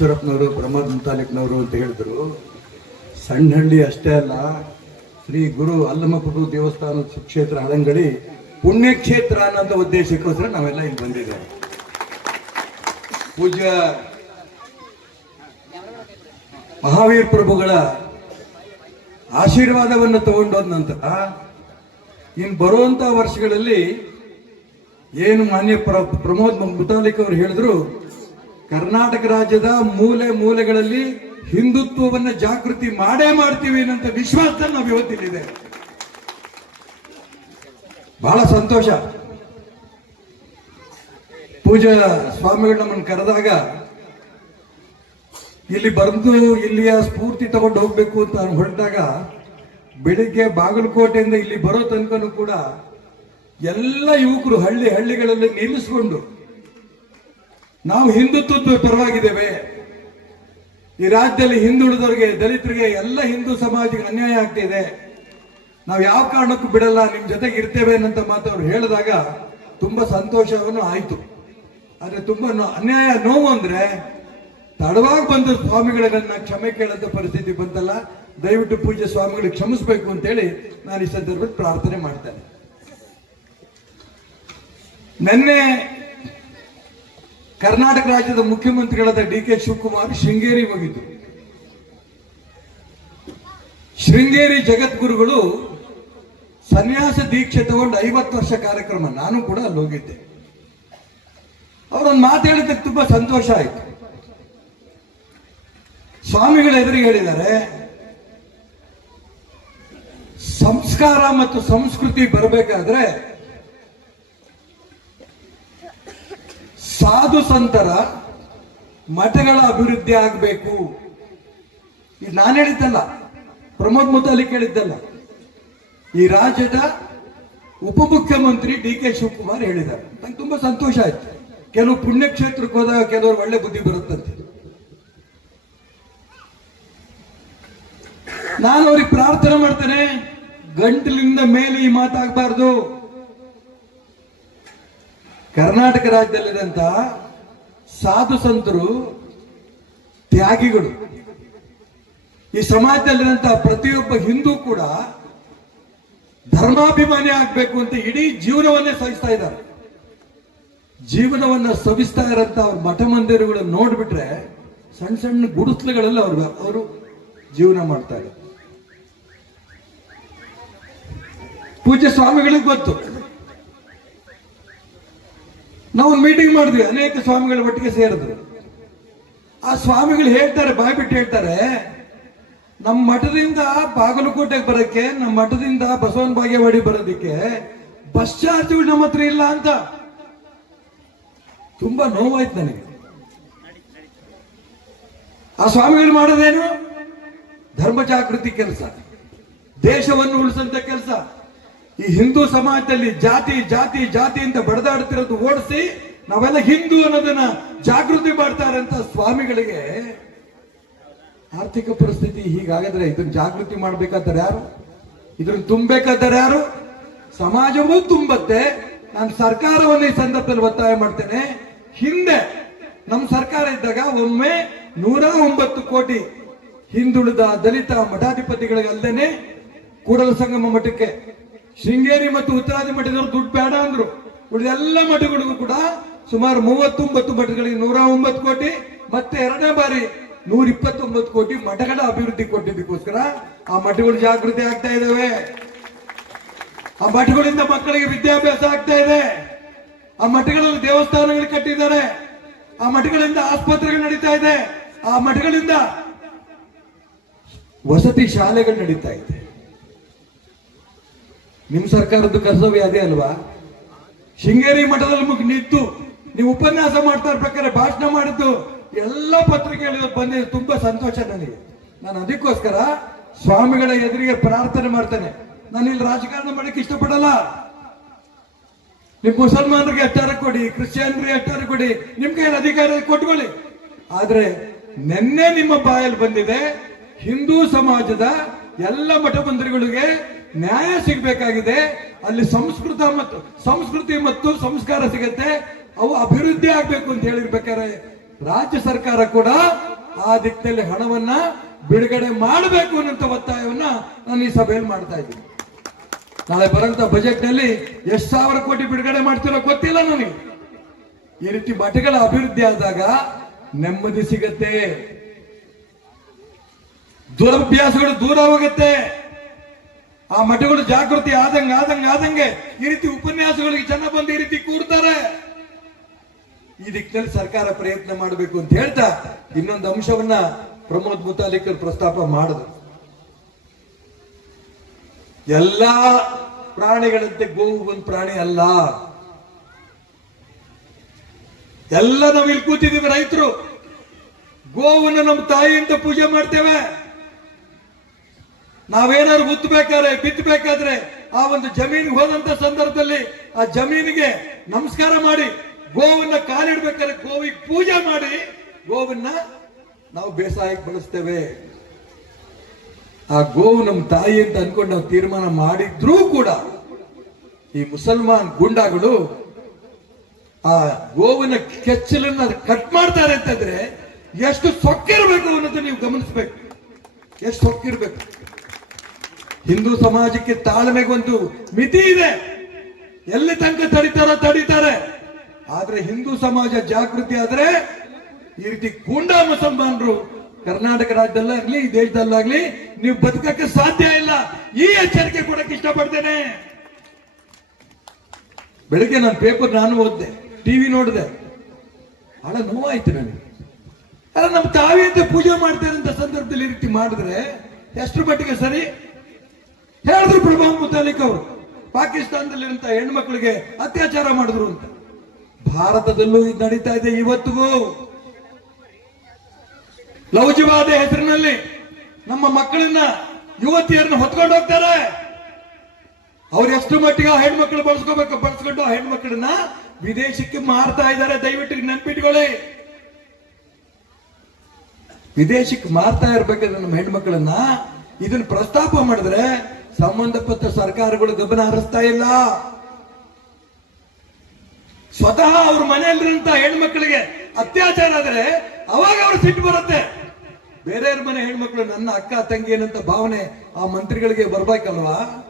ಈಶ್ವರಪ್ಪನವರು, ಪ್ರಮೋದ್ ಮುತಾಲಿಕ್ನವರು ಅಂತ ಹೇಳಿದ್ರು. ಸಣ್ಣಹಳ್ಳಿ ಅಷ್ಟೇ ಅಲ್ಲ, ಶ್ರೀ ಗುರು ಅಲ್ಲಮಪ್ರಭು ದೇವಸ್ಥಾನ ಸುಕ್ಷೇತ್ರ ಹಳಂಗಡಿ ಪುಣ್ಯಕ್ಷೇತ್ರ ಅನ್ನೋ ಉದ್ದೇಶಕ್ಕೋಸ್ಕರ ನಾವೆಲ್ಲ ಇಲ್ಲಿ ಬಂದಿದ್ದೇವೆ. ಪೂಜ್ಯ ಮಹಾವೀರ್ ಪ್ರಭುಗಳ ಆಶೀರ್ವಾದವನ್ನು ತಗೊಂಡೋದ ನಂತರ ಇನ್ನು ಬರುವಂತ ವರ್ಷಗಳಲ್ಲಿ ಏನು ಮಾನ್ಯ ಪ್ರ, ಪ್ರಮೋದ್ ಮುತಾಲಿಕ್ ಅವರು ಹೇಳಿದ್ರು ಕರ್ನಾಟಕ ರಾಜ್ಯದ ಮೂಲೆ ಮೂಲೆಗಳಲ್ಲಿ ಹಿಂದುತ್ವವನ್ನ ಜಾಗೃತಿ ಮಾಡೇ ಮಾಡ್ತೀವಿ ಅನ್ನಂತ ವಿಶ್ವಾಸ ನಾವು ಇವತ್ತಿಲ್ಲಿದೆ. ಬಹಳ ಸಂತೋಷ. ಪೂಜಾ ಸ್ವಾಮಿಗಳು ನಮ್ಮನ್ನು ಕರೆದಾಗ ಇಲ್ಲಿ ಬಂದು ಇಲ್ಲಿಯ ಸ್ಫೂರ್ತಿ ತಗೊಂಡು ಹೋಗ್ಬೇಕು ಅಂತ ಹೊರಟಾಗ ಬೆಳಿಗ್ಗೆ ಬಾಗಲಕೋಟೆಯಿಂದ ಇಲ್ಲಿ ಬರೋ ತನಕನೂ ಕೂಡ ಎಲ್ಲ ಯುವಕರು ಹಳ್ಳಿ ಹಳ್ಳಿಗಳಲ್ಲಿ ನಿಲ್ಲಿಸ್ಕೊಂಡು ನಾವು ಹಿಂದುತ್ವದ ಪರವಾಗಿದ್ದೇವೆ. ಈ ರಾಜ್ಯದಲ್ಲಿ ಹಿಂದುಳಿದವರಿಗೆ, ದಲಿತರಿಗೆ ಎಲ್ಲ ಹಿಂದೂ ಸಮಾಜಕ್ಕೆ ಅನ್ಯಾಯ ಆಗ್ತಿದೆ ನಾವು ಯಾವ ಕಾರಣಕ್ಕೂ ಬಿಡಲ್ಲ ನಿಮ್ಮ ಜೊತೆಗೆ ಇರ್ತೇವೆ ಅನ್ನಂತ ಮಾತು ಅವ್ರು ಹೇಳಿದಾಗ ತುಂಬಾ ಸಂತೋಷವನ್ನು ಆಯಿತು. ಆದರೆ ತುಂಬಾ ಅನ್ಯಾಯ ನೋವು ಅಂದ್ರೆ ತಡವಾಗಿ ಬಂದ ಸ್ವಾಮಿಗಳನ್ನ ಕ್ಷಮೆ ಕೇಳಂತ ಪರಿಸ್ಥಿತಿ ಬಂತಲ್ಲ, ದಯವಿಟ್ಟು ಪೂಜೆ ಸ್ವಾಮಿಗಳಿಗೆ ಕ್ಷಮಿಸಬೇಕು ಅಂತೇಳಿ ನಾನು ಈ ಸಂದರ್ಭದಲ್ಲಿ ಪ್ರಾರ್ಥನೆ ಮಾಡ್ತೇನೆ. ನಿನ್ನೆ ಕರ್ನಾಟಕ ರಾಜ್ಯದ ಮುಖ್ಯಮಂತ್ರಿಗಳಾದ ಡಿ ಕೆ ಶಿವಕುಮಾರ್ ಶೃಂಗೇರಿ ಹೋಗಿದ್ದು ಶೃಂಗೇರಿ ಜಗದ್ಗುರುಗಳು ಸನ್ಯಾಸ ದೀಕ್ಷೆ ತಗೊಂಡು ಐವತ್ತು ವರ್ಷ ಕಾರ್ಯಕ್ರಮ, ನಾನು ಕೂಡ ಅಲ್ಲಿ ಹೋಗಿದ್ದೆ. ಅವರೊಂದು ಮಾತು ತುಂಬಾ ಸಂತೋಷ ಆಯಿತು. ಸ್ವಾಮಿಗಳ ಎದುರಿಗೆ ಹೇಳಿದ್ದಾರೆ, ಸಂಸ್ಕಾರ ಮತ್ತು ಸಂಸ್ಕೃತಿ ಬರಬೇಕಾದ್ರೆ ಸಾಧು ಸಂತರ ಮಠಗಳ ಅಭಿವೃದ್ಧಿ ಆಗಬೇಕು. ಇದು ನಾನು ಹೇಳಿದ್ದಲ್ಲ, ಪ್ರಮೋದ್ ಮುದಾಲಿ ಕೇಳಿದ್ದಲ್ಲ. ಈ ರಾಜ್ಯದ ಉಪಮುಖ್ಯಮಂತ್ರಿ ಡಿ ಕೆ ಶಿವಕುಮಾರ್ ಹೇಳಿದ್ದಾರೆ. ನಂಗೆ ತುಂಬಾ ಸಂತೋಷ ಆಯ್ತು. ಕೆಲವು ಪುಣ್ಯಕ್ಷೇತ್ರಕ್ಕೆ ಹೋದಾಗ ಕೆಲವರು ಒಳ್ಳೆ ಬುದ್ಧಿ ಬರುತ್ತಂತೆ. ನಾನು ಅವ್ರಿಗೆ ಪ್ರಾರ್ಥನೆ ಮಾಡ್ತೇನೆ. ಗಂಟಲಿಂದ ಮೇಲೆ ಈ ಮಾತಾಗಬಾರ್ದು. ಕರ್ನಾಟಕ ರಾಜ್ಯದಲ್ಲಿರುವಂತ ಸಾಧು ಸಂತರು, ತ್ಯಾಗಿಗಳು. ಈ ಸಮಾಜದಲ್ಲಿರುವಂತ ಪ್ರತಿಯೊಬ್ಬ ಹಿಂದೂ ಕೂಡ ಧರ್ಮಾಭಿಮಾನಿ ಆಗ್ಬೇಕು ಅಂತ ಇಡೀ ಜೀವನವನ್ನೇ ಸವಿಸ್ತಾ ಇದ್ದಾರೆ. ಜೀವನವನ್ನ ಸವಿಸ್ತಾ ಇರೋಂಥ ಅವ್ರ ಮಠ ಮಂದಿರಗಳನ್ನು ನೋಡ್ಬಿಟ್ರೆ ಸಣ್ಣ ಸಣ್ಣ ಗುಡಿಸ್ಲುಗಳಲ್ಲಿ ಅವ್ರು ಅವರು ಜೀವನ ಮಾಡ್ತಾ ಪೂಜ್ಯ ಸ್ವಾಮಿಗಳಿಗೆ ಗೊತ್ತು. ನಾವು ಮೀಟಿಂಗ್ ಮಾಡಿದ್ವಿ, ಅನೇಕ ಸ್ವಾಮಿಗಳ ಒಟ್ಟಿಗೆ ಸೇರಿದ್ರು ಆ ಸ್ವಾಮಿಗಳು ಹೇಳ್ತಾರೆ ಬಾಯ್ ಬಿಟ್ಟು ಹೇಳ್ತಾರೆ, ನಮ್ಮ ಮಠದಿಂದ ಬಾಗಲಕೋಟೆಗೆ ಬರೋಕ್ಕೆ, ನಮ್ಮ ಮಠದಿಂದ ಬಸವನ ಬಾಗೇವಾಡಿ ಬರೋದಕ್ಕೆ ಬಸ್ ಚಾರ್ಜ್ಗಳು ನಮ್ಮ ಹತ್ರ ಇಲ್ಲ ಅಂತ. ತುಂಬಾ ನೋವಾಯ್ತು ನನಗೆ. ಆ ಸ್ವಾಮಿಗಳು ಮಾಡೋದೇನು ಧರ್ಮ ಜಾಗೃತಿ ಕೆಲಸ. ದೇಶವನ್ನು ಉಳಿಸಂತ ಕೆಲಸ. ಈ ಹಿಂದೂ ಸಮಾಜದಲ್ಲಿ ಜಾತಿ ಜಾತಿ ಜಾತಿ ಅಂತ ಬಡದಾಡ್ತಿರೋದು ಓಡಿಸಿ ನಾವೆಲ್ಲ ಹಿಂದೂ ಅನ್ನೋದನ್ನ ಜಾಗೃತಿ ಮಾಡ್ತಾರೆ ಅಂತ ಸ್ವಾಮಿಗಳಿಗೆ ಆರ್ಥಿಕ ಪರಿಸ್ಥಿತಿ ಹೀಗಾಗಿದ್ರೆ ಇದನ್ನ ಜಾಗೃತಿ ಮಾಡ್ಬೇಕಾದ್ರೆ ಯಾರು? ಇದನ್ನ ತುಂಬಬೇಕಾದ್ರೆ ಯಾರು? ಸಮಾಜವೂ ತುಂಬತ್ತೆ. ನಾನು ಸರ್ಕಾರವನ್ನು ಈ ಸಂದರ್ಭದಲ್ಲಿ ಒತ್ತಾಯ ಮಾಡ್ತೇನೆ. ಹಿಂದೆ ನಮ್ಮ ಸರ್ಕಾರ ಇದ್ದಾಗ ಒಮ್ಮೆ ನೂರ ಒಂಬತ್ತು ಕೋಟಿ ಹಿಂದುಳಿದ ದಲಿತ ಮಠಾಧಿಪತಿಗಳಿಗೆ ಅಲ್ಲದೇನೆ ಕೂಡಲ ಸಂಗಮ ಮಠಕ್ಕೆ ಶೃಂಗೇರಿ ಮತ್ತು ಉತ್ತರಾದಿ ಮಠದವರು ದುಡ್ಡು ಬೇಡ ಅಂದ್ರು. ಉಳಿದೆಲ್ಲ ಮಠಗಳಿಗೂ ಕೂಡ ಸುಮಾರು ಮೂವತ್ತೊಂಬತ್ತು ಮಠಗಳಿಗೆ ನೂರ ಒಂಬತ್ತು ಕೋಟಿ, ಮತ್ತೆ ಎರಡನೇ ಬಾರಿ ನೂರ ಇಪ್ಪತ್ತೊಂಬತ್ತು ಕೋಟಿ ಮಠಗಳ ಅಭಿವೃದ್ಧಿ ಕೊಟ್ಟಿದ್ದಕ್ಕೋಸ್ಕರ ಆ ಮಠಗಳು ಜಾಗೃತಿ ಆಗ್ತಾ ಇದಾವೆ. ಆ ಮಠಗಳಿಂದ ಮಕ್ಕಳಿಗೆ ವಿದ್ಯಾಭ್ಯಾಸ ಆಗ್ತಾ ಇದೆ. ಆ ಮಠಗಳಲ್ಲಿ ದೇವಸ್ಥಾನಗಳು ಕಟ್ಟಿದ್ದಾರೆ. ಆ ಮಠಗಳಿಂದ ಆಸ್ಪತ್ರೆಗಳು ನಡೀತಾ ಇದೆ. ಆ ಮಠಗಳಿಂದ ವಸತಿ ಶಾಲೆಗಳು ನಡೀತಾ ಇದೆ. ನಿಮ್ ಸರ್ಕಾರದ ಕರ್ತವ್ಯ ಅದೇ ಅಲ್ವಾ? ಶೃಂಗೇರಿ ಮಠದಲ್ಲಿ ಮುಗಿ ನಿಂತು ನೀವು ಉಪನ್ಯಾಸ ಮಾಡ್ತಾ ಇರ್ಬೇಕಾದ್ರೆ ಭಾಷಣ ಮಾಡಿದ್ದು ಎಲ್ಲ ಪತ್ರಿಕೆಗಳು ಬಂದಿದೆ. ತುಂಬಾ ಸಂತೋಷ ನನಗೆ. ನಾನು ಅದಕ್ಕೋಸ್ಕರ ಸ್ವಾಮಿಗಳ ಎದುರಿಗೆ ಪ್ರಾರ್ಥನೆ ಮಾಡ್ತೇನೆ. ನಾನು ಇಲ್ಲಿ ರಾಜಕಾರಣ ಮಾಡಕ್ಕೆ ಇಷ್ಟಪಡಲ್ಲ. ನಿಮ್ ಮುಸಲ್ಮಾನರಿಗೆ ಅಟ್ಟಾರ ಕೊಡಿ, ಕ್ರಿಶ್ಚಿಯನ್ರಿಗೆ ಅಟ್ಟಾರ ಕೊಡಿ, ನಿಮ್ ಏನು ಅಧಿಕಾರ ಕೊಟ್ಕೊಳ್ಳಿ. ಆದ್ರೆ ನಿನ್ನೆ ನಿಮ್ಮ ಬಾಯಲ್ಲಿ ಬಂದಿದೆ ಹಿಂದೂ ಸಮಾಜದ ಎಲ್ಲ ಮಠ ನ್ಯಾಯ ಸಿಗಬೇಕಾಗಿದೆ. ಅಲ್ಲಿ ಸಂಸ್ಕೃತ ಮತ್ತು ಸಂಸ್ಕೃತಿ ಮತ್ತು ಸಂಸ್ಕಾರ ಸಿಗತ್ತೆ. ಅವು ಅಭಿವೃದ್ಧಿ ಆಗ್ಬೇಕು ಅಂತ ಹೇಳಿರ್ಬೇಕಾದ್ರೆ ರಾಜ್ಯ ಸರ್ಕಾರ ಕೂಡ ಆ ದಿಕ್ಕಿನಲ್ಲಿ ಹಣವನ್ನ ಬಿಡುಗಡೆ ಮಾಡಬೇಕು ಅನ್ನೋ ಒತ್ತಾಯವನ್ನ ನಾನು ಈ ಸಭೆಯಲ್ಲಿ ಮಾಡ್ತಾ ಇದ್ದೀನಿ. ನಾಳೆ ಬರುವಂತ ಬಜೆಟ್ನಲ್ಲಿ ಎಷ್ಟು ಸಾವಿರ ಕೋಟಿ ಬಿಡುಗಡೆ ಮಾಡ್ತಿರೋ ಗೊತ್ತಿಲ್ಲ ನನಗೆ. ಈ ರೀತಿ ಮಠಗಳ ಅಭಿವೃದ್ಧಿ ಆದಾಗ ನೆಮ್ಮದಿ ಸಿಗತ್ತೆ. ದುರಭ್ಯಾಸಗಳು ದೂರ ಹೋಗುತ್ತೆ. ಆ ಮಠಗಳು ಜಾಗೃತಿ ಆದಂಗೆ ಆದಂಗೆ ಆದಂಗೆ ಈ ರೀತಿ ಉಪನ್ಯಾಸಗಳಿಗೆ ಜನ ಬಂದು ಈ ರೀತಿ ಕೂರ್ತಾರೆ ಈ ದಿಕ್ಕಿನಲ್ಲಿ ಸರ್ಕಾರ ಪ್ರಯತ್ನ ಮಾಡಬೇಕು ಅಂತ ಹೇಳ್ತಾ ಇನ್ನೊಂದು ಅಂಶವನ್ನ ಪ್ರಮೋದ್ ಮುತಾಲಿಕರ್ ಪ್ರಸ್ತಾಪ ಮಾಡಿದ್ರು. ಎಲ್ಲಾ ಪ್ರಾಣಿಗಳಂತೆ ಗೋವು ಒಂದು ಪ್ರಾಣಿ ಅಲ್ಲ. ಎಲ್ಲ ನಾವು ಇಲ್ಲಿ ಕೂತಿದ್ದೀವಿ ರೈತರು. ಗೋವನ್ನು ನಮ್ಮ ತಾಯಿ ಅಂತ ಪೂಜೆ ಮಾಡ್ತೇವೆ. ನಾವೇನಾದ್ರು ಉತ್ತಬೇಕಾದ್ರೆ ಬಿತ್ತಬೇಕಾದ್ರೆ ಆ ಒಂದು ಜಮೀನಿಗೆ ಹೋದಂತ ಸಂದರ್ಭದಲ್ಲಿ ಆ ಜಮೀನಿಗೆ ನಮಸ್ಕಾರ ಮಾಡಿ, ಗೋವನ್ನ ಕಾಲಿಡ್ಬೇಕಾದ್ರೆ ಗೋವಿಗೆ ಪೂಜೆ ಮಾಡಿ, ಗೋವನ್ನ ನಾವು ಬೇಸಾಯಕ್ಕೆ ಬಳಸ್ತೇವೆ. ಆ ಗೋವು ನಮ್ಮ ತಾಯಿ ಅಂತ ಅನ್ಕೊಂಡು ನಾವು ತೀರ್ಮಾನ ಮಾಡಿದ್ರೂ ಕೂಡ ಈ ಮುಸಲ್ಮಾನ್ ಗುಂಡಾಗಳು ಆ ಗೋವಿನ ಕೆಚ್ಚಲನ್ನ ಕಟ್ ಮಾಡ್ತಾರೆ ಅಂತಂದ್ರೆ ಎಷ್ಟು ಸೊಕ್ಕಿರ್ಬೇಕು ಅನ್ನೋದು ನೀವು ಗಮನಿಸ್ಬೇಕು. ಎಷ್ಟು ಸೊಕ್ಕಿರ್ಬೇಕು. ಹಿಂದೂ ಸಮಾಜಕ್ಕೆ ತಾಳ್ಮೆಗೊಂದು ಮಿತಿ ಇದೆ. ಎಲ್ಲಿ ತನಕ ತಡಿತಾರ ತಡಿತಾರೆ. ಆದ್ರೆ ಹಿಂದೂ ಸಮಾಜ ಜಾಗೃತಿ ಆದ್ರೆ ಈ ರೀತಿ ಗೂಂಡಾ ಮುಸಲ್ಮಾನರು ಕರ್ನಾಟಕ ರಾಜ್ಯದಲ್ಲಾಗ್ಲಿ ಈ ದೇಶದಲ್ಲಾಗ್ಲಿ ನೀವು ಬದುಕಕ್ಕೆ ಸಾಧ್ಯ ಇಲ್ಲ. ಈ ಎಚ್ಚರಿಕೆ ಕೊಡಕ್ಕೆ ಇಷ್ಟಪಡ್ತೇನೆ. ಬೆಳಿಗ್ಗೆ ನಾನು ಪೇಪರ್ ನಾನು ಓದಿದೆ, ಟಿವಿ ನೋಡಿದೆ. ಬಹಳ ನೋವಾಯ್ತು ನನಗೆ. ಅಲ್ಲ ನಮ್ಮ ತಾವಿಯಂತೆ ಪೂಜೆ ಮಾಡ್ತಾರೆ ಅಂತ ಸಂದರ್ಭದಲ್ಲಿ ಈ ರೀತಿ ಮಾಡಿದ್ರೆ ಎಷ್ಟು ಮಟ್ಟಿಗೆ ಸರಿ? ಹೇಳಿದ್ರು ಪ್ರಭಾ ಮುತಾಲಿಕ್ ಅವರು. ಪಾಕಿಸ್ತಾನದಲ್ಲಿರುವಂತ ಹೆಣ್ಮಕ್ಳಿಗೆ ಅತ್ಯಾಚಾರ ಮಾಡಿದ್ರು ಅಂತ. ಭಾರತದಲ್ಲೂ ಇದು ನಡೀತಾ ಇದೆ ಇವತ್ತಿಗೂ. ಲೌಜವಾದ ಹೆಸರಿನಲ್ಲಿ ನಮ್ಮ ಮಕ್ಕಳನ್ನ ಯುವತಿಯರನ್ನ ಹೊತ್ಕೊಂಡು ಹೋಗ್ತಾರೆ. ಅವ್ರು ಎಷ್ಟು ಮಟ್ಟಿಗೆ ಆ ಹೆಣ್ಮಕ್ಳು ಬಳಸ್ಕೋಬೇಕು? ಬಳಸ್ಕೊಂಡು ಆ ಹೆಣ್ಮಕ್ಳನ್ನ ವಿದೇಶಕ್ಕೆ ಮಾರ್ತಾ ಇದ್ದಾರೆ. ದಯವಿಟ್ಟು ನೆನ್ಪಿಟ್ಕೊಳ್ಳಿ. ವಿದೇಶಕ್ಕೆ ಮಾರ್ತಾ ಇರ್ಬೇಕಾದ್ರೆ ನಮ್ಮ ಹೆಣ್ಮಕ್ಳನ್ನ ಇದನ್ನ ಪ್ರಸ್ತಾಪ ಮಾಡಿದ್ರೆ ಸಂಬಂಧಪಟ್ಟ ಸರ್ಕಾರಗಳು ಗಮನ ಹರಿಸ್ತಾ ಇಲ್ಲ. ಸ್ವತಃ ಅವ್ರ ಮನೆಯಲ್ಲಿರುವಂತ ಹೆಣ್ಮಕ್ಳಿಗೆ ಅತ್ಯಾಚಾರ ಆದ್ರೆ ಅವಾಗ ಅವ್ರ ಸಿಟ್ಟು ಬರುತ್ತೆ. ಬೇರೆಯವ್ರ ಮನೆ ಹೆಣ್ಮಕ್ಳು ನನ್ನ ಅಕ್ಕ, ತಂಗಿ ಏನಂತ ಭಾವನೆ ಆ ಮಂತ್ರಿಗಳಿಗೆ ಬರ್ಬೇಕಲ್ವಾ?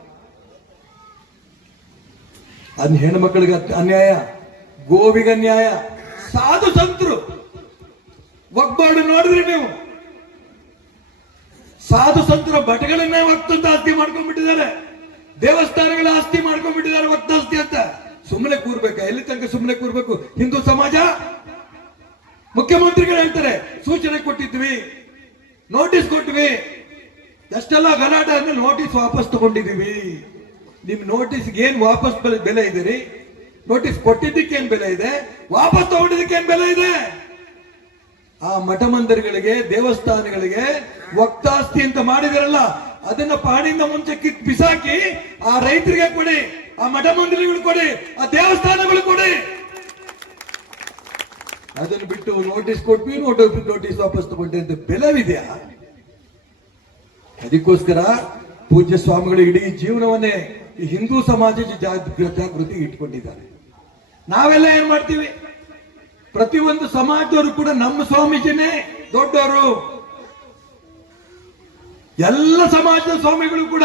ಅದ್ ಹೆಣ್ಮಕ್ಳಿಗೆ ಅನ್ಯಾಯ ಗೋವಿಗೆ ಅನ್ಯಾಯ ಸಾಧು ಸಂತರು. ಒಗ್ಬಾಡು ನೋಡಿದ್ರಿ ನೀವು. ಸಾಧು ಸಂತರ ಭಟಗಳನ್ನೇ ವಕ್ತಂತ ಆಸ್ತಿ ಮಾಡ್ಕೊಂಡ್ಬಿಟ್ಟಿದ್ದಾರೆ. ದೇವಸ್ಥಾನಗಳ ಆಸ್ತಿ ಮಾಡ್ಕೊಂಡ್ಬಿಟ್ಟಿದ್ದಾರೆ ವಕ್ತಾಸ್ತಿ ಅಂತ. ಸುಮ್ಮನೆ ಕೂರ್ಬೇಕ? ಎಲ್ಲಿ ತನಕ ಸುಮ್ಮನೆ ಕೂರ್ಬೇಕು? ಹಿಂದೂ ಸಮಾಜ? ಮುಖ್ಯಮಂತ್ರಿಗಳು ಹೇಳ್ತಾರೆ, ಸೂಚನೆ ಕೊಟ್ಟಿದ್ವಿ, ನೋಟಿಸ್ ಕೊಟ್ವಿ. ಎಷ್ಟೆಲ್ಲ ಗಲಾಟೆ ಅಂದ್ರೆ ನೋಟಿಸ್ ವಾಪಸ್ ತಗೊಂಡಿದೀವಿ ನಿಮ್ ನೋಟಿಸ್ಗೆ ಏನ್ ವಾಪಸ್ ಬೆಲೆ- ಬೆಲೆ ಇದೆ ರೀ? ನೋಟಿಸ್ ಕೊಟ್ಟಿದ್ದಕ್ಕೆ ಏನ್ ಬೆಲೆ ಇದೆ? ವಾಪಸ್ ತಗೊಂಡಿದ್ದಕ್ಕೆ ಏನ್ ಬೆಲೆ ಇದೆ? ಆ ಮಠ ಮಂದಿರಗಳಿಗೆ ದೇವಸ್ಥಾನಗಳಿಗೆ ವಕ್ತಾಸ್ತಿ ಅಂತ ಮಾಡಿದಿರಲ್ಲ, ಅದನ್ನ ಪಾಣಿಯಿಂದ ಮುಂಚೆ ಕಿತ್ ಬಿಸಾಕಿ ಆ ರೈತರಿಗೆ ಕೊಡಿ, ಆ ಮಠ ಮಂದಿರಗಳು ಕೊಡಿ, ಆ ದೇವಸ್ಥಾನಗಳು ಕೊಡಿ. ಅದನ್ನು ಬಿಟ್ಟು ನೋಟಿಸ್ ಕೊಟ್ವಿ ನೋಟಿಸ್ ನೋಟಿಸ್ ವಾಪಸ್ ತಗೊಂಡೆ ಅಂತ ಬೆಲವಿದೆಯಾ? ಅದಕ್ಕೋಸ್ಕರ ಪೂಜ್ಯ ಸ್ವಾಮಿಗಳು ಇಡೀ ಜೀವನವನ್ನೇ ಹಿಂದೂ ಸಮಾಜದ ಜಾಗೃ- ಜಾಗೃತಿ ಇಟ್ಕೊಂಡಿದ್ದಾರೆ. ನಾವೆಲ್ಲ ಏನ್ ಮಾಡ್ತೀವಿ? ಪ್ರತಿಯೊಂದು ಸಮಾಜದವರು ಕೂಡ ನಮ್ಮ ಸ್ವಾಮೀಜಿನೇ ದೊಡ್ಡವರು. ಎಲ್ಲ ಸಮಾಜದ ಸ್ವಾಮಿಗಳು ಕೂಡ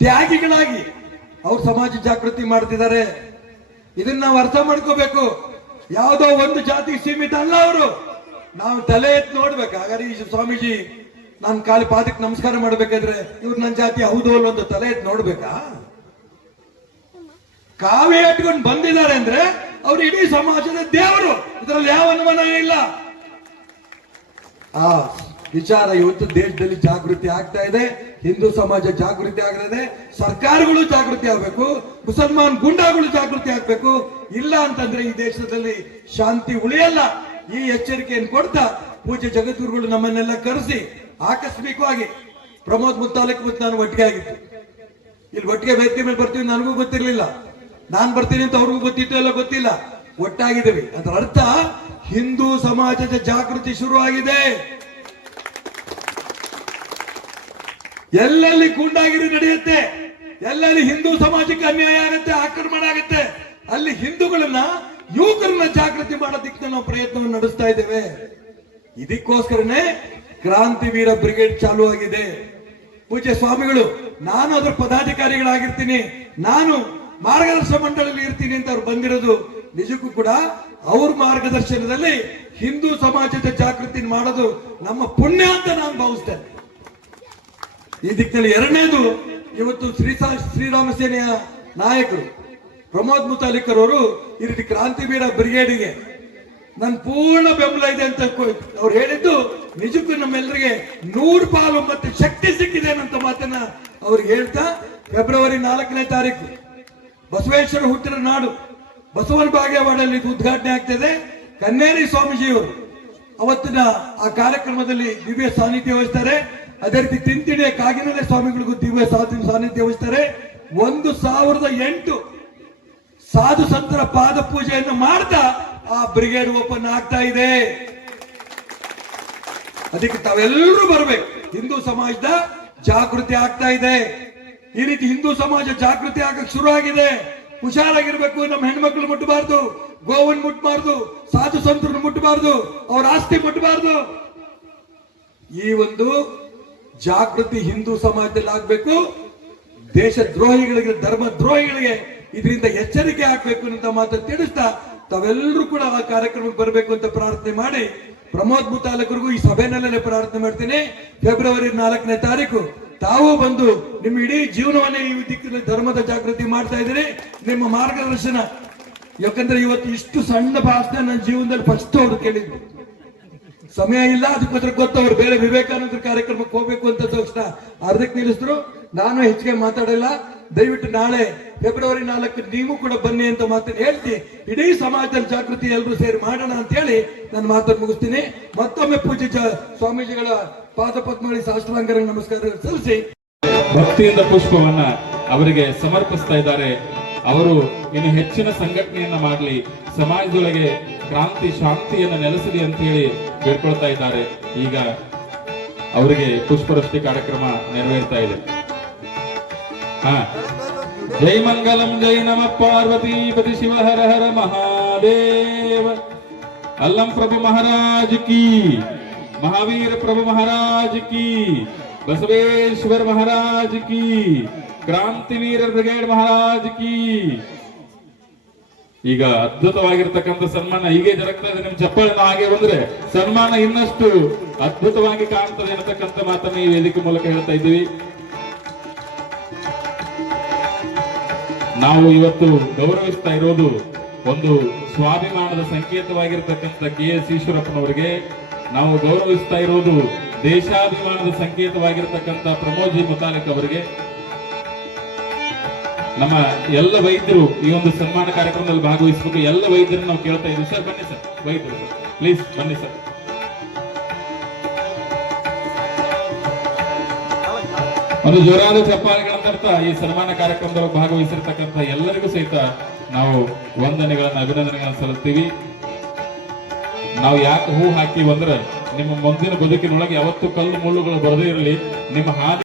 ತ್ಯಾಗಿಗಳಾಗಿ ಅವ್ರ ಸಮಾಜ ಜಾಗೃತಿ ಮಾಡ್ತಿದ್ದಾರೆ. ಇದನ್ನ ನಾವು ಅರ್ಥ ಮಾಡ್ಕೋಬೇಕು. ಯಾವುದೋ ಒಂದು ಜಾತಿಗೆ ಸೀಮಿತ ಅಲ್ಲ ಅವರು. ನಾವು ತಲೆ ಎತ್ತಿ ನೋಡ್ಬೇಕು. ಹಾಗಾದ್ರೆ ಈ ಸ್ವಾಮೀಜಿ ನಾನು ಕಾಲಿ ಪಾದಕ್ಕೆ ನಮಸ್ಕಾರ ಮಾಡ್ಬೇಕಾದ್ರೆ ಇವ್ರು ನನ್ನ ಜಾತಿ ಹೌದು ಅಲ್ಲ ಒಂದು ತಲೆ ಎತ್ತಿ ನೋಡ್ಬೇಕಾ? ಕಾವೇ ಇಟ್ಕೊಂಡು ಬಂದಿದ್ದಾರೆ ಅಂದ್ರೆ ಅವ್ರು ಇಡೀ ಸಮಾಜದ ದೇವರು. ಇದರಲ್ಲಿ ಯಾವ ಅನುಮಾನ ಇಲ್ಲ. ಆ ವಿಚಾರ ಇವತ್ತು ದೇಶದಲ್ಲಿ ಜಾಗೃತಿ ಆಗ್ತಾ ಇದೆ. ಹಿಂದೂ ಸಮಾಜ ಜಾಗೃತಿ ಆಗ್ತಾ ಸರ್ಕಾರಗಳು ಜಾಗೃತಿ ಆಗ್ಬೇಕು. ಮುಸಲ್ಮಾನ್ ಗುಂಡಾಗಳು ಜಾಗೃತಿ ಆಗ್ಬೇಕು. ಇಲ್ಲ ಅಂತಂದ್ರೆ ಈ ದೇಶದಲ್ಲಿ ಶಾಂತಿ ಉಳಿಯಲ್ಲ. ಈ ಎಚ್ಚರಿಕೆಯನ್ನು ಕೊಡ್ತಾ ಪೂಜೆ ಜಗದ್ಗುರುಗಳು ನಮ್ಮನ್ನೆಲ್ಲ ಕರೆಸಿ ಆಕಸ್ಮಿಕವಾಗಿ ಪ್ರಮೋದ್ ಮುತ್ತಾಲಿಕ್ ಮತ್ತು ನಾನು ಒಟ್ಟಿಗೆ ಆಗಿತ್ತು ಇಲ್ಲಿ ಒಟ್ಟಿಗೆ ವೇದಿಕೆ ಮೇಲೆ ಬರ್ತೀವಿ ನನಗೂ ಗೊತ್ತಿರಲಿಲ್ಲ. ನಾನ್ ಬರ್ತೀನಿ ಅಂತ ಅವ್ರಿಗೂ ಗೊತ್ತಿತ್ತು ಎಲ್ಲ ಗೊತ್ತಿಲ್ಲ. ಒಟ್ಟಾಗಿದ್ದೀವಿ. ಅದರ ಅರ್ಥ ಹಿಂದೂ ಸಮಾಜದ ಜಾಗೃತಿ ಶುರುವಾಗಿದೆ. ಎಲ್ಲೆಲ್ಲಿ ಗೂಂಡಾಗಿರಿ ನಡೆಯುತ್ತೆ, ಎಲ್ಲೆಲ್ಲಿ ಹಿಂದೂ ಸಮಾಜಕ್ಕೆ ಅನ್ಯಾಯ ಆಗುತ್ತೆ, ಆಕ್ರಮಣ ಆಗುತ್ತೆ, ಅಲ್ಲಿ ಹಿಂದೂಗಳನ್ನ ಯುವಕರನ್ನ ಜಾಗೃತಿ ಮಾಡೋದಿಕ್ಕೆ ನಾವು ಪ್ರಯತ್ನವನ್ನು ನಡೆಸ್ತಾ ಇದ್ದೇವೆ. ಇದಕ್ಕೋಸ್ಕರನೇ ಕ್ರಾಂತಿವೀರ ಬ್ರಿಗೇಡ್ ಚಾಲೂ ಆಗಿದೆ. ಪೂಜ್ಯ ಸ್ವಾಮಿಗಳು, ನಾನು ಅದರ ಪದಾಧಿಕಾರಿಗಳಾಗಿರ್ತೀನಿ. ನಾನು ಮಾರ್ಗದರ್ಶನ ಮಂಡಳಿಯಲ್ಲಿ ಇರ್ತೀನಿ ಅಂತ ಅವ್ರು ಬಂದಿರೋದು ನಿಜಕ್ಕೂ ಕೂಡ ಅವ್ರ ಮಾರ್ಗದರ್ಶನದಲ್ಲಿ ಹಿಂದೂ ಸಮಾಜದ ಜಾಗೃತಿ ಮಾಡೋದು ನಮ್ಮ ಪುಣ್ಯ ಅಂತ ನಾನು ಭಾವಿಸ್ತೇನೆ. ಈ ದಿಕ್ಕಿನಲ್ಲಿ ಎರಡನೇದು ಇವತ್ತು ಶ್ರೀ ಶ್ರೀರಾಮ ಸೇನೆಯ ನಾಯಕರು, ಪ್ರಮೋದ್ ಮುತಾಲಿಕರ್ ಅವರು ಈ ರೀತಿ ಕ್ರಾಂತಿವೀರ ಬ್ರಿಗೇಡಿಗೆ ನನ್ನ ಪೂರ್ಣ ಬೆಂಬಲ ಇದೆ ಅಂತ ಅವ್ರು ಹೇಳಿದ್ದು ನಿಜಕ್ಕೂ ನಮ್ಮೆಲ್ಲರಿಗೆ ನೂರು ಪಾಲು ಮತ್ತೆ ಶಕ್ತಿ ಸಿಕ್ಕಿದೆ ಅನ್ನೋ ಮಾತನ್ನ ಅವ್ರಿಗೆ ಹೇಳ್ತಾ, ಫೆಬ್ರವರಿ ನಾಲ್ಕನೇ ತಾರೀಕು ಬಸವೇಶ್ವರ ಹುಟ್ಟಿದ ನಾಡು. ಬಸವನ ಬಾಗೇವಾಡಲ್ಲಿ ಉದ್ಘಾಟನೆ ಆಗ್ತದೆ. ಕನ್ನೇರಿ ಸ್ವಾಮೀಜಿಯವರು ಅವತ್ತಿನ ಆ ಕಾರ್ಯಕ್ರಮದಲ್ಲಿ ದಿವ್ಯ ಸಾನ್ನಿಧ್ಯ ವಹಿಸ್ತಾರೆ. ಅದೇ ರೀತಿ ತಿಂತಿಣಿಯ ಕಾಗಿನೆಲೆ ಸ್ವಾಮಿಗಳಿಗೂ ದಿವ್ಯ ಸಾನ್ನಿಧ್ಯ ವಹಿಸ್ತಾರೆ. ಒಂದು ಸಾವಿರದ ಎಂಟು ಸಾಧು ಸಂತರ ಪಾದ ಪೂಜೆಯನ್ನು ಮಾಡ್ತಾ ಆ ಬ್ರಿಗೇಡ್ ಓಪನ್ ಆಗ್ತಾ ಇದೆ. ಅದಕ್ಕೆ ತಾವೆಲ್ಲರೂ ಬರಬೇಕು. ಹಿಂದೂ ಸಮಾಜದ ಜಾಗೃತಿ ಆಗ್ತಾ ಇದೆ. ಈ ರೀತಿ ಹಿಂದೂ ಸಮಾಜ ಜಾಗೃತಿ ಆಗಕ್ಕೆ ಶುರು ಆಗಿದೆ. ಹುಷಾರಾಗಿರ್ಬೇಕು, ನಮ್ಮ ಹೆಣ್ಮಕ್ಳು ಮುಟ್ಟಬಾರ್ದು ಗೋವನ್ ಮುಟ್ಟಬಾರ್ದು ಸಾಧು ಸಂತರನ್ನು ಮುಟ್ಟಬಾರ್ದು ಅವ್ರ ಆಸ್ತಿ ಮುಟ್ಟಬಾರ್ದು ಈ ಒಂದು ಜಾಗೃತಿ ಹಿಂದೂ ಸಮಾಜದಲ್ಲಿ ಆಗ್ಬೇಕು. ದೇಶ ದ್ರೋಹಿಗಳಿಗೆ, ಧರ್ಮ ದ್ರೋಹಿಗಳಿಗೆ ಇದರಿಂದ ಎಚ್ಚರಿಕೆ ಆಗ್ಬೇಕು ಅಂತ ಮಾತ್ರ ತಿಳಿಸ್ತಾ ತಾವೆಲ್ಲರೂ ಕೂಡ ಆ ಕಾರ್ಯಕ್ರಮಕ್ಕೆ ಬರಬೇಕು ಅಂತ ಪ್ರಾರ್ಥನೆ ಮಾಡಿ. ಪ್ರಮೋದ್ ಮುತಾಲಕರಿಗೂ ಈ ಸಭೆನಲ್ಲೇ ಪ್ರಾರ್ಥನೆ ಮಾಡ್ತೀನಿ. ಫೆಬ್ರವರಿ ನಾಲ್ಕನೇ ತಾರೀಕು. ತಾವು ಬಂದು ನಿಮ್ಮ ಇಡೀ ಜೀವನವನ್ನೇ ಈ ದಿಕ್ಕಿನಲ್ಲಿ ಧರ್ಮದ ಜಾಗೃತಿ ಮಾಡ್ತಾ ಇದ್ದೀರಿ. ನಿಮ್ಮ ಮಾರ್ಗದರ್ಶನ. ಯಾಕಂದ್ರೆ ಇವತ್ತು ಇಷ್ಟು ಸಣ್ಣ ಭಾಷಣ ನನ್ನ ಜೀವನದಲ್ಲಿ ಫಸ್ಟ್ ಅವರು ಕೇಳಿದ್ರು ಸಮಯ ಇಲ್ಲ ಅದಕ್ಕೋಸ್ಕರ ಗೊತ್ತು. ಅವ್ರು ಬೇರೆ ವಿವೇಕಾನಂದರ ಕಾರ್ಯಕ್ರಮಕ್ಕೆ ಹೋಗ್ಬೇಕು ಅಂತ ತಕ್ಷಣ ಅರ್ಧಕ್ಕೆ ನಿಲ್ಲಿಸಿದ್ರು. ನಾನು ಹೆಚ್ಚಿಗೆ ಮಾತಾಡಲ್ಲ. ದಯವಿಟ್ಟು ನಾಳೆ ಫೆಬ್ರವರಿ ನಾಲ್ಕು ನೀವು ಕೂಡ ಬನ್ನಿ ಅಂತ ಮಾತನ್ನು ಹೇಳ್ತಿ. ಇಡೀ ಸಮಾಜದಲ್ಲಿ ಜಾಗೃತಿ ಎಲ್ಲರೂ ಸೇರಿ ಮಾಡೋಣ ಅಂತ ಹೇಳಿ ನನ್ನ ಮಾತನ್ನು ಮುಗಿಸ್ತೀನಿ. ಮತ್ತೊಮ್ಮೆ ಪೂಜೆ ಸ್ವಾಮೀಜಿಗಳ ಪಾದ ಪದ್ಮಾಳಿ ಸಾಷ್ಟಾಂಗರ ನಮಸ್ಕಾರ ಸಲ್ಲಿಸಿ. ಭಕ್ತಿಯಿಂದ ಪುಷ್ಪವನ್ನ ಅವರಿಗೆ ಸಮರ್ಪಿಸ್ತಾ ಇದ್ದಾರೆ. ಅವರು ಇನ್ನು ಹೆಚ್ಚಿನ ಸಂಘಟನೆಯನ್ನ ಮಾಡಲಿ, ಸಮಾಜದೊಳಗೆ ಕ್ರಾಂತಿ, ಶಾಂತಿಯನ್ನು ನೆಲೆಸಲಿ ಅಂತ ಹೇಳಿ ಬೇಡ್ಕೊಳ್ತಾ ಇದ್ದಾರೆ. ಈಗ ಅವರಿಗೆ ಪುಷ್ಪವೃಷ್ಟಿ ಕಾರ್ಯಕ್ರಮ ನೆರವೇರ್ತಾ ಇದೆ. ಹಾ. ಜೈ ಮಂಗಲಂ, ಜೈ ನಮ ಪಾರ್ವತಿ ಪತಿ ಶಿವ ಹರ ಹರ ಮಹಾದೇವ. ಅಲ್ಲಂ ಪ್ರಭು ಮಹಾರಾಜ್ ಕಿ. ಮಹಾವೀರ प्रभु महाराज ಕಿ बसवेश्वर महाराज ಕಿ ಕ್ರಾಂತಿವೀರ ಬ್ರಿಗೇಡ್ ಮಹಾರಾಜ್ ಕಿ. ಈಗ ಅದ್ಭುತವಾಗಿರ್ತಕ್ಕಂಥ ಸನ್ಮಾನ ಹೀಗೆ ಜರಗ್ತಾ ಇದೆ ನಿಮ್ ಚಪ್ಪಾಳೆ ಹಾಗೆ ಬಂದ್ರೆ ಸನ್ಮಾನ ಇನ್ನಷ್ಟು ಅದ್ಭುತವಾಗಿ ಕಾಣ್ತದೆ ಅನ್ನತಕ್ಕಂಥ ಮಾತನ್ನ ಈ ವೇದಿಕೆ ಮೂಲಕ ಹೇಳ್ತಾ ಇದ್ದೀವಿ. ನಾವು ಇವತ್ತು ಗೌರವಿಸ್ತಾ ಇರೋದು ಒಂದು ಸ್ವಾಭಿಮಾನದ ಸಂಕೇತವಾಗಿರ್ತಕ್ಕಂಥ ಕೆ ಎಸ್ ಈಶ್ವರಪ್ಪನವರಿಗೆ. ನಾವು ಗೌರವಿಸ್ತಾ ಇರೋದು ದೇಶಾಭಿಮಾನದ ಸಂಕೇತವಾಗಿರತಕ್ಕಂಥ ಪ್ರಮೋದ್ಜಿ ಮುತಾಲಿಕ್ ಅವರಿಗೆ. ನಮ್ಮ ಎಲ್ಲ ವೈದ್ಯರು ಈ ಒಂದು ಸನ್ಮಾನ ಕಾರ್ಯಕ್ರಮದಲ್ಲಿ ಭಾಗವಹಿಸಬೇಕು. ಎಲ್ಲ ವೈದ್ಯರನ್ನು ನಾವು ಕೇಳ್ತಾ ಇದ್ದೀವಿ. ಸರ್, ಬನ್ನಿ ಸರ್. ವೈದ್ಯರು ಪ್ಲೀಸ್ ಬನ್ನಿ ಸರ್. ಒಂದು ಜೋರಾದ ಚಪ್ಪಾಳೆಗಳನ್ನರ್ಥ ಈ ಸನ್ಮಾನ ಕಾರ್ಯಕ್ರಮದಲ್ಲಿ ಭಾಗವಹಿಸಿರ್ತಕ್ಕಂಥ ಎಲ್ಲರಿಗೂ ಸಹಿತ ನಾವು ವಂದನೆಗಳನ್ನು, ಅಭಿನಂದನೆಗಳನ್ನು ಸಲ್ಲಿಸ್ತೀವಿ. ನಾವು ಯಾಕೆ ಹೂ ಹಾಕಿವಂದ್ರೆ ನಿಮ್ಮ ಮುಂದಿನ ಬದುಕಿನೊಳಗೆ ಯಾವತ್ತೂ ಕಲ್ಲು ಮುಳ್ಳುಗಳು ಬರದೇ ಇರಲಿ ನಿಮ್ಮ ಹಾದಿ